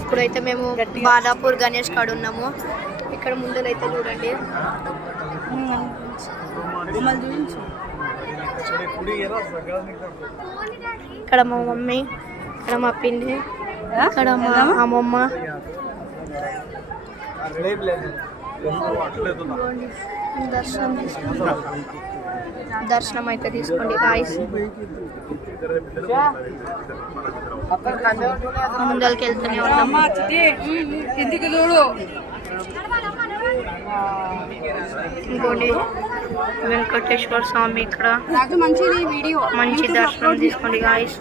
ఇప్పుడైతే మేము బాలాపూర్ గణేష్ కాడ ఉన్నాము. ఇక్కడ ముందరైతే చూడండి, ఇక్కడ మా మమ్మీ, ఇక్కడ మా పిన్ని, ఇక్కడ మా అమ్మమ్మ. దర్శనం అయితే తీసుకోండి గాయ్స్. ముందరికి వెళ్తూనే ఉన్నాం. ఇంకోండి వెంకటేశ్వర స్వామి, ఇక్కడ మంచి దర్శనం తీసుకోండి గాయ్స్.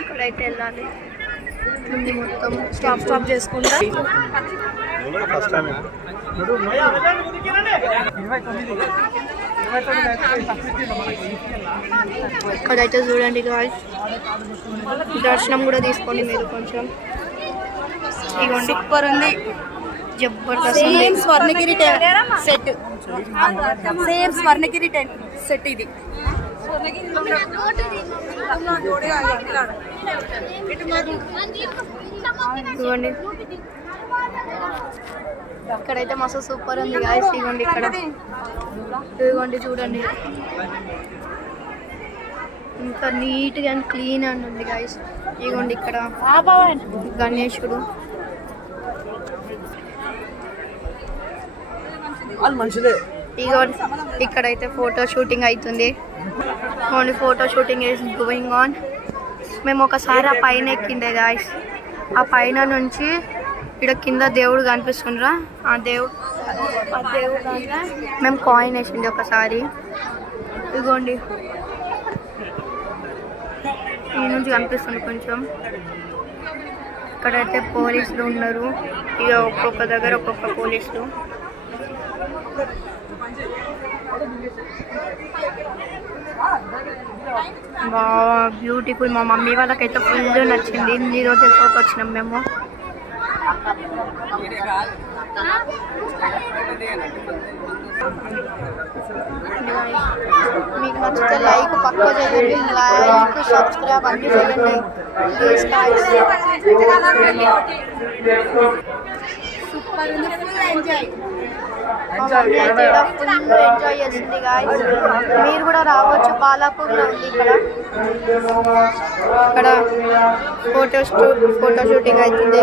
ఇక్కడైతే వెళ్ళాలి మొత్తం స్టాప్ చేసుకుంటా. ఇక్కడైతే చూడండి గాయ్స్, దర్శనం కూడా తీసుకోండి మీరు కొంచెం. ఇదిగోండి, సూపర్ ఉంది, Jabardasth. Same Swarnagiri set, same Swarnagiri set ఇది. ఇదిగోండి, ఇక్కడైతే మస్తు సూపర్ ఉంది గాయ్స్. ఇదిగోండి, ఇక్కడ ఇదిగోండి చూడండి, ఇంకా నీట్గా అండ్ క్లీన్ అండ్ ఉంది గాయ్స్. ఇదిగోండి, ఇక్కడ గణేశుడు. ఇదిగోండి, ఇక్కడైతే ఫోటో షూటింగ్ అవుతుంది. Only photo shooting is going on. మేము ఒకసారి ఆ పైన ఎక్కిండే గాయ్స్. ఆ పైన నుంచి ఇక్కడ కింద దేవుడు కనిపిస్తుండ్రా, ఆ దేవుడు దాంట్లో మేము కాయిన్ వేసింది ఒకసారి. ఇదిగోండి, ఈ నుంచి కనిపిస్తుంది కొంచెం. ఇక్కడైతే పోలీసులు ఉన్నారు, ఇక ఒక్కొక్క దగ్గర ఒక్కొక్క పోలీసులు. బ్యూటిఫుల్. మా మమ్మీ వాళ్ళకైతే ఫుల్ నచ్చింది. ఇన్ని రోజుల తర్వాత వచ్చినాం మేము. మీకు నచ్చితే లైక్ పక్కా చేయండి, లైక్ సబ్స్క్రైబ్ అన్ని చేయండి. సూపర్ ఉంది, ఫుల్ ఎంజాయ్. ఫుల్ ఎంజాయ్ చేసింది గాయ్స్. మీరు కూడా రావచ్చు, బాలాపూర్లో ఉంది. ఇక్కడ ఫోటో షూటింగ్ అవుతుంది.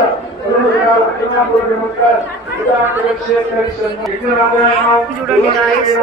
చూడండి గాయ్స్.